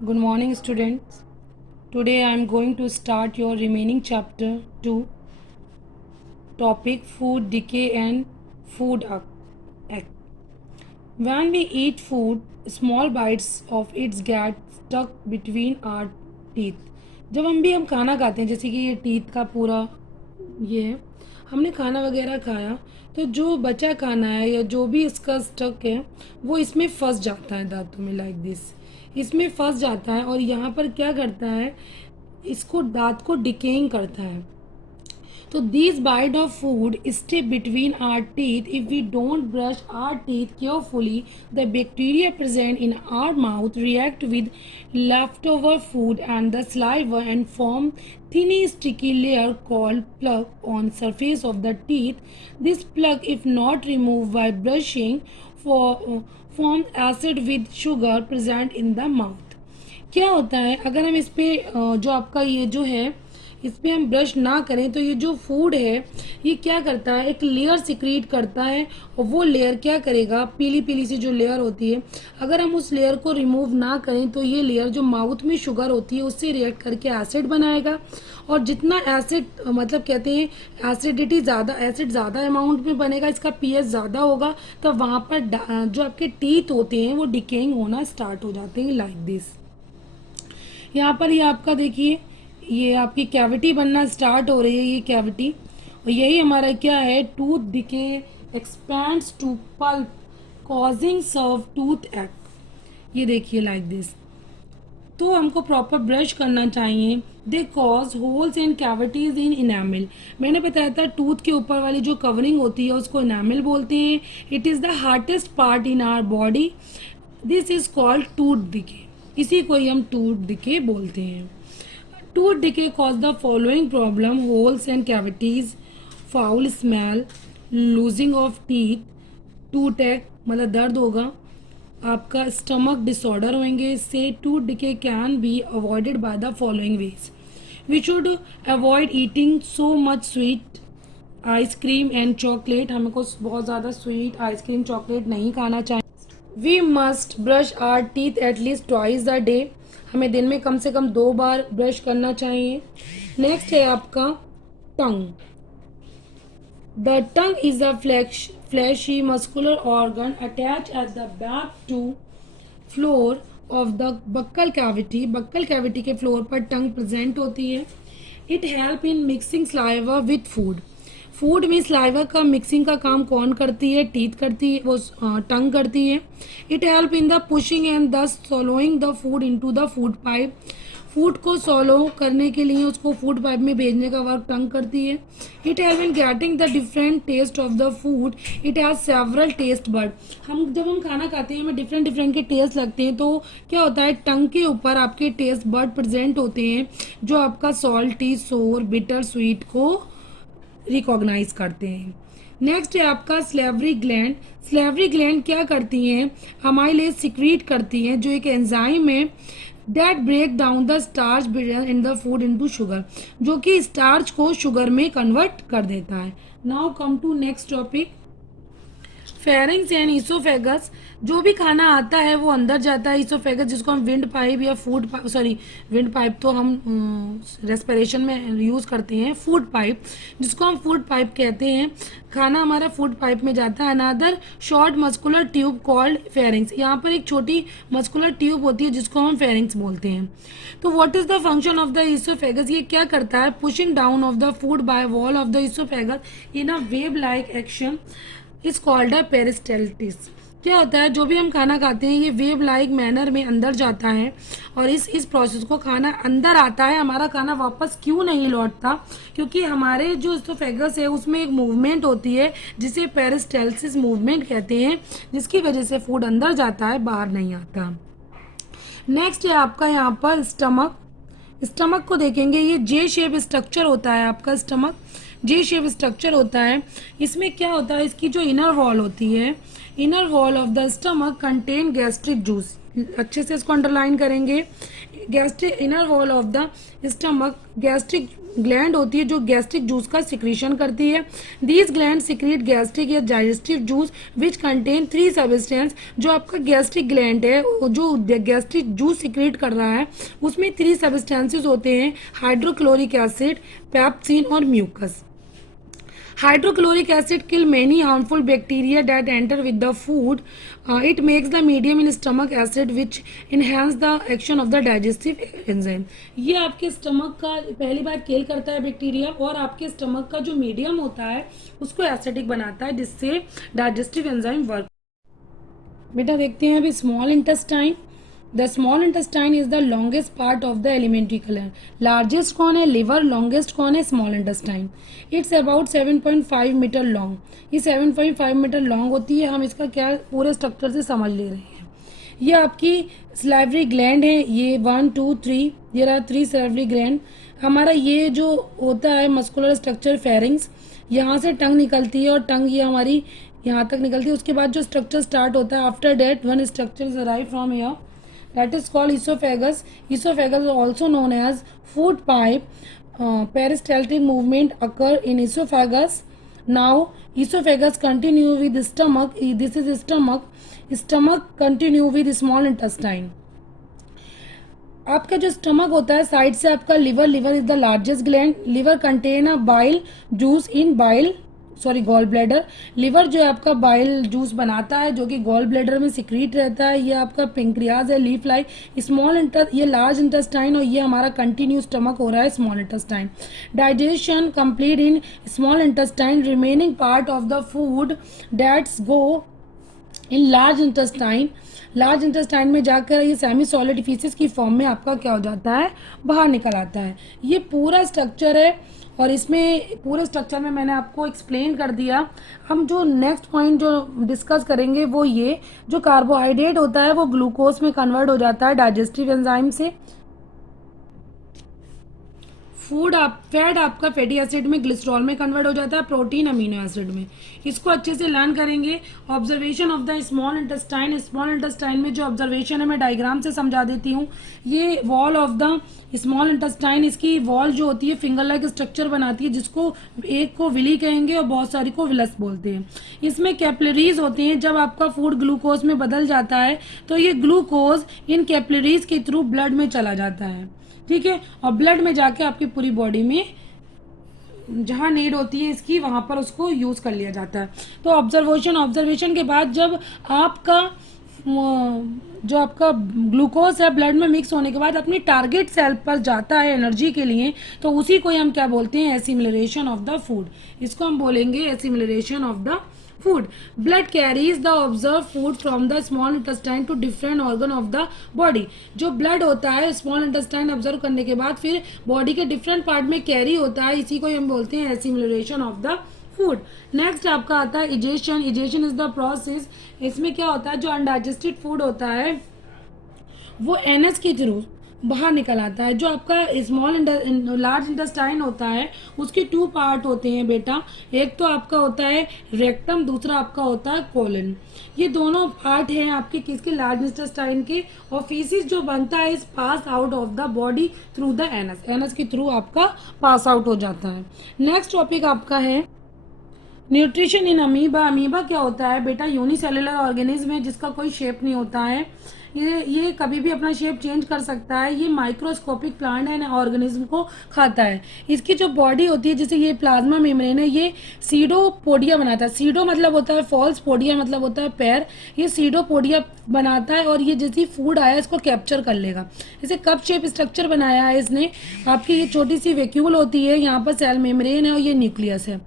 Good morning, students. Today I am going to start your remaining chapter 2, topic food decay and food act. When we eat food, small bites of it get stuck between our teeth. जब हम खाना खाते हैं, जैसे कि ये teeth का पूरा ये है, हमने खाना वगैरह खाया तो जो बचा खाना है या जो भी इसका स्टक है वो इसमें फंस जाता है दांतों में, लाइक दिस इसमें फंस जाता है और यहाँ पर क्या करता है, इसको दांत को डिकेइंग करता है. So these bite of food stay between our teeth. If we don't brush our teeth carefully, the bacteria present in our mouth react with leftover food and the saliva and form thin sticky layer called plaque on surface of the teeth. This plaque, if not removed by brushing, forms acid with sugar present in the mouth. क्या होता है अगर हम इस पे जो आपका ये जो है इस पर हम ब्रश ना करें तो ये जो फूड है ये क्या करता है, एक लेयर सिक्रीट करता है और वो लेयर क्या करेगा, पीली पीली सी जो लेयर होती है, अगर हम उस लेयर को रिमूव ना करें तो ये लेयर जो माउथ में शुगर होती है उससे रिएक्ट करके एसिड बनाएगा. और जितना एसिड मतलब कहते हैं एसिडिटी ज़्यादा, एसिड ज़्यादा अमाउंट में बनेगा, इसका पीएच ज़्यादा होगा, तो वहाँ पर जो आपके टीथ होते हैं वो डिकेइंग होना स्टार्ट हो जाते हैं, लाइक दिस. यहाँ पर ये आपका देखिए ये आपकी कैविटी बनना स्टार्ट हो रही है, ये कैविटी, और यही हमारा क्या है, tooth decay expands to pulp causing severe tooth एक्ट. ये देखिए लाइक दिस. तो हमको प्रॉपर ब्रश करना चाहिए. They cause holes and cavities in enamel. मैंने बताया था टूथ के ऊपर वाली जो कवरिंग होती है उसको इनामिल बोलते हैं. It is the hardest part in our body. This is called tooth decay. इसी को ही हम टूथ डिके बोलते हैं. Tooth decay cause the following problem: holes and cavities, foul smell, losing of teeth, toothache मतलब दर्द होगा, आपका स्टमक डिसऑर्डर होंगे. इससे tooth decay can be avoided by the following ways. We should avoid eating so much sweet ice cream and chocolate. हमें को बहुत ज़्यादा स्वीट आइसक्रीम चॉकलेट नहीं खाना चाहिए. We must brush our teeth at least twice a day. हमें दिन में कम से कम 2 बार ब्रश करना चाहिए. नेक्स्ट है आपका tongue. The tongue is a fleshy muscular organ attach at the back to floor of the buccal cavity. Buccal cavity के floor पर टंग प्रेजेंट होती है. It help in mixing saliva with food. Food में saliva का mixing का काम कौन करती है, टीथ करती है, वो टंग करती है. It help in the pushing and the swallowing the food into the food pipe. Food को सोलो करने के लिए उसको फूड पाइप में भेजने का वर्क टंग करती है. It help in getting the different taste of the food. It has several taste बर्ड. जब हम खाना खाते हैं हमें डिफरेंट डिफरेंट के टेस्ट लगते हैं, तो क्या होता है टंग के ऊपर आपके टेस्ट बर्ड प्रेजेंट होते हैं जो आपका सॉल्टी, सोर, बिटर, स्वीट को रिकॉग्नाइज करते हैं. नेक्स्ट है आपका स्लेवरी ग्लैंड. स्लेवरी ग्लैंड क्या करती हैं, अमाइलेज सिक्रीट करती हैं जो एक एंजाइम है that break down the starch in the food into sugar, जो कि स्टार्च को शुगर में कन्वर्ट कर देता है. Now come to next topic, pharynx and oesophagus. जो भी खाना आता है वो अंदर जाता है. ईसोफेगस जिसको हम विंड पाइप या फूड सॉरी विंड पाइप तो हम रेस्पिरेशन में यूज़ करते हैं, फूड पाइप जिसको हम फूड पाइप कहते हैं. खाना हमारा फूड पाइप में जाता है. Another short muscular tube called pharynx. यहाँ पर एक छोटी मस्कुलर ट्यूब होती है जिसको हम फेरिंग्स बोलते हैं. तो what is the function of the oesophagus. ये क्या करता है, pushing down of the food by wall of the oesophagus in a wave like action is called a peristalsis. क्या होता है, जो भी हम खाना खाते हैं ये वेव लाइक मैनर में अंदर जाता है और इस प्रोसेस को खाना अंदर आता है. हमारा खाना वापस क्यों नहीं लौटता, क्योंकि हमारे जो ईसोफेगस है उसमें एक मूवमेंट होती है जिसे पेरिस्टाल्सिस मूवमेंट कहते हैं, जिसकी वजह से फूड अंदर जाता है, बाहर नहीं आता. नेक्स्ट है आपका यहाँ पर स्टमक. स्टमक को देखेंगे, ये जे शेप स्ट्रक्चर होता है आपका. स्टमक जे शेप स्ट्रक्चर होता है. इसमें क्या होता है, इसकी जो इनर वॉल होती है, inner wall of the stomach contain gastric juice. अच्छे से इसको अंडरलाइन करेंगे। Gastric inner wall of the stomach, gastric gland होती है जो गैस्ट्रिक जूस का सिक्रीशन करती है। दीज ग्लैंड सिक्रीट गैस्ट्रिक या digestive juice which contain 3 substance. जो आपका गैस्ट्रिक ग्लैंड है जो गैस्ट्रिक जूस सिक्रीट कर रहा है उसमें 3 सब्सटेंसेस होते हैं, हाइड्रोक्लोरिक एसिड, पेप्सिन और mucus. Hydrochloric acid kill many harmful bacteria that enter with the food. It makes the medium in stomach acid which enhance the action of the digestive enzyme. ये आपके stomach का पहली बार किल करता है bacteria और आपके stomach का जो मीडियम होता है उसको एसिडिक बनाता है जिससे डाइजेस्टिव एंजाइम वर्क। बेटा देखते हैं अभी small intestine. The small intestine is the longest part of the alimentary canal. Largest कौन है? लिवर। लॉन्गेस्ट कौन है? Small intestine. It's about 7.5 metre long. ये 7.5 मीटर लॉन्ग होती है। हम इसका क्या पूरे स्ट्रक्चर से समझ ले रहे हैं। ये आपकी सलाइवरी ग्लैंड है, ये 1 2 3, ये रहा 3 सलाइवरी ग्लैंड। हमारा ये जो होता है मस्कुलर स्ट्रक्चर फेरिंग्स, यहाँ से टंग निकलती है और टंग ये हमारी यहाँ तक निकलती है। उसके बाद जो स्ट्रक्चर स्टार्ट होता है, after that one structure is arrive from here, that is called esophagus. Esophagus is also known as food pipe. Peristaltic movement occur in esophagus. Now esophagus continue with stomach. This is stomach. Stomach continue with small intestine. आपका जो stomach होता है side से आपका liver, liver is the largest gland. Liver contain a bile juice in bile gall bladder. Liver जो है आपका bile juice बनाता है जो कि गॉल ब्लैडर में सिक्रीट रहता है। ये आपका पेंक्रियाज है, लीफ लाइक। ये लार्ज इंटेस्टाइन और ये हमारा कंटिन्यू स्टमक हो रहा है small intestine. Digestion complete in small intestine. Remaining part of the food that's go in large intestine. Large intestine में जाकर ये सेमी सॉलिड फीसेस की फॉर्म में आपका क्या हो जाता है, बाहर निकल आता है। ये पूरा स्ट्रक्चर है और इसमें पूरे स्ट्रक्चर में मैंने आपको एक्सप्लेन कर दिया। हम जो नेक्स्ट पॉइंट जो डिस्कस करेंगे वो ये, जो कार्बोहाइड्रेट होता है वो ग्लूकोज में कन्वर्ट हो जाता है डाइजेस्टिव एंजाइम से। फैट आपका फैटी एसिड में, ग्लिसरॉल में कन्वर्ट हो जाता है, प्रोटीन अमीनो एसिड में। इसको अच्छे से लर्न करेंगे। Observation of the small intestine. Small intestine में जो ऑब्जर्वेशन है मैं डायग्राम से समझा देती हूँ। ये wall of the small intestine, इसकी वॉल जो होती है फिंगर लाइक स्ट्रक्चर बनाती है जिसको एक को विली कहेंगे और बहुत सारी को विलस बोलते हैं। इसमें कैपिलरीज होती हैं। जब आपका फूड ग्लूकोज में बदल जाता है तो ये ग्लूकोज इन कैपिलरीज के थ्रू ब्लड में चला जाता है, ठीक है, और ब्लड में जाके आपकी पूरी बॉडी में जहाँ नीड होती है इसकी वहाँ पर उसको यूज़ कर लिया जाता है। तो ऑब्जर्वेशन के बाद जब आपका जो आपका ग्लूकोज है ब्लड में मिक्स होने के बाद अपनी टारगेट सेल पर जाता है एनर्जी के लिए, तो उसी को हम क्या बोलते हैं, एसिमिलेशन ऑफ द फूड। इसको हम बोलेंगे assimilation of the food. Blood carries the observed food from the small intestine to different organ of the body. जो blood होता है small intestine ऑब्जर्व करने के बाद फिर बॉडी के डिफरेंट पार्ट में कैरी होता है, इसी को हम बोलते हैं assimilation of the food. Next आपका आता है egestion. Egestion is the process. इसमें क्या होता है, जो अनडाइजेस्टेड फूड होता है वो एनएस के थ्रू बाहर निकल आता है। जो आपका लार्ज इंटेस्टाइन होता है उसके 2 पार्ट होते हैं बेटा। एक तो आपका होता है रेक्टम, दूसरा आपका होता है कोलन। ये दोनों पार्ट हैं आपके किसके, लार्ज इंटेस्टाइन के। और फीसिस जो बनता है इस pass out of the body through the anus. Anus के थ्रू आपका पास आउट हो जाता है। नेक्स्ट टॉपिक आपका है न्यूट्रिशन इन अमीबा। अमीबा क्या होता है बेटा, यूनिसेलुलर ऑर्गेनिज्म है जिसका कोई शेप नहीं होता है। ये कभी भी अपना शेप चेंज कर सकता है। ये माइक्रोस्कोपिक प्लांट एंड ऑर्गेनिज्म को खाता है। इसकी जो बॉडी होती है, जैसे ये प्लाज्मा मेम्ब्रेन है, ये सीडोपोडिया बनाता है। सीडो मतलब होता है फॉल्स, पोडिया मतलब होता है पैर। ये सीडोपोडिया बनाता है और ये जैसी फूड आया इसको कैप्चर कर लेगा। जैसे कप शेप स्ट्रक्चर बनाया है इसने। आपकी ये छोटी सी वैक्यूल होती है, यहाँ पर सेल मेम्ब्रेन है और ये न्यूक्लियस है।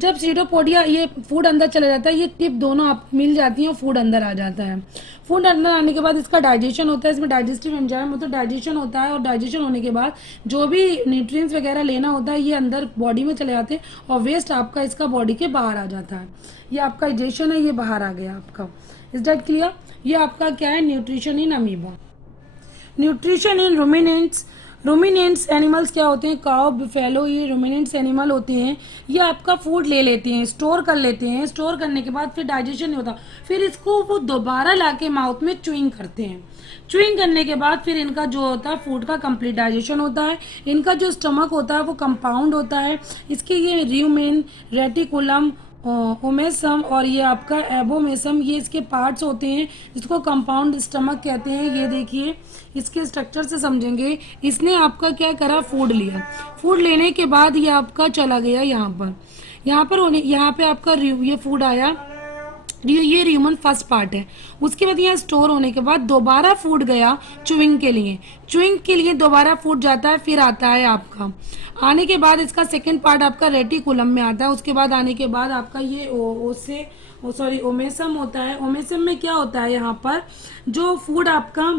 जब सीडोपोडिया ये फूड अंदर चला जाता है, ये टिप दोनों आप मिल जाती हैं और फूड अंदर आ जाता है। फूड अंदर आने के बाद इसका डाइजेशन होता है, इसमें डाइजेस्टिव एंजाइम होता है, डाइजेशन होता है और डाइजेशन होने के बाद जो भी न्यूट्रिएंट्स वगैरह लेना होता है ये अंदर बॉडी में चले जाते हैं और वेस्ट आपका इसका बॉडी के बाहर आ जाता है। ये आपका डाइजेशन है, ये बाहर आ गया आपका। Is that clear? ये आपका क्या है, nutrition in amoeba. Nutrition in ruminants. Ruminants animals क्या होते हैं, काउ बिफेलो, ये रूमिनेंट्स एनिमल होते हैं। ये आपका फूड ले लेते हैं, स्टोर कर लेते हैं, स्टोर करने के बाद फिर डाइजेशन नहीं होता, फिर इसको वो दोबारा लाके माउथ में च्यूइंग करते हैं। च्यूइंग करने के बाद फिर इनका जो होता है फूड का कंप्लीट डाइजेशन होता है। इनका जो स्टमक होता है वो कंपाउंड होता है। इसके ये र्यूमेन, रेटिकुलम, ओमेसम और ये आपका एबोमेसम, ये इसके पार्ट्स होते हैं जिसको कंपाउंड स्टमक कहते हैं। ये देखिए इसके स्ट्रक्चर से समझेंगे। इसने आपका क्या करा, फूड लिया, फूड लेने के बाद ये आपका चला गया यहाँ पर होने, यहाँ पे आपका ये फूड आया, ये ह्यूमन फर्स्ट पार्ट है। उसके बाद यहाँ स्टोर होने के बाद दोबारा फूड गया च्यूइंग के लिए, च्यूइंग के लिए दोबारा फूड जाता है, फिर आता है आपका, आने के बाद इसका सेकंड पार्ट आपका रेटिकुलम में आता है। उसके बाद आने के बाद आपका ये ओमेसम होता है। ओमेसम में क्या होता है, यहाँ पर जो फूड आपका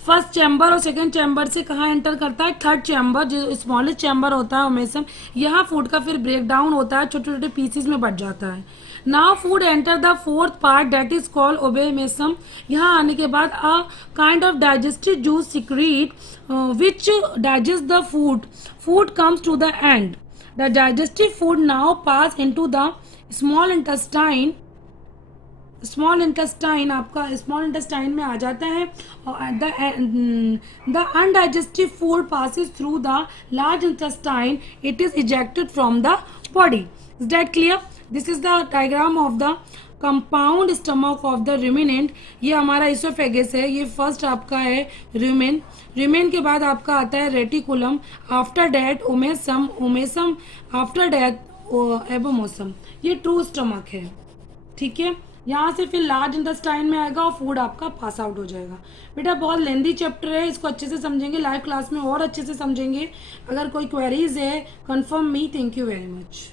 फर्स्ट चैम्बर और सेकंड चैम्बर से कहाँ एंटर करता है, थर्ड चैम्बर, जो स्मॉलेस्ट चैम्बर होता है ओमेसम, यहाँ फूड का फिर ब्रेक डाउन होता है, छोटे छोटे पीसेस में बट जाता है। Now food enter the fourth part that is called omasum. यहाँ आने के बाद a kind of digestive juice secrete which digest the food comes to the end. The digestive food now pass into the small intestine. Small intestine आपका small intestine में आ जाता है और the undigestive food passes through the large intestine, it is ejected from the body. Is that clear? This is the diagram of the compound stomach of the ruminant. ये हमारा oesophagus है, ये first आपका है रुमेन, रुमेन के बाद आपका आता है reticulum, after that omasum, omasum after that abomasum. ये ट्रू स्टमक है, ठीक है। यहाँ से फिर लार्ज इंटेस्टाइन में आएगा और फूड आपका पास आउट हो जाएगा। बेटा बहुत लेंदी चैप्टर है, इसको अच्छे से समझेंगे, लाइव क्लास में और अच्छे से समझेंगे। अगर कोई क्वेरीज है, confirm me. Thank you very much.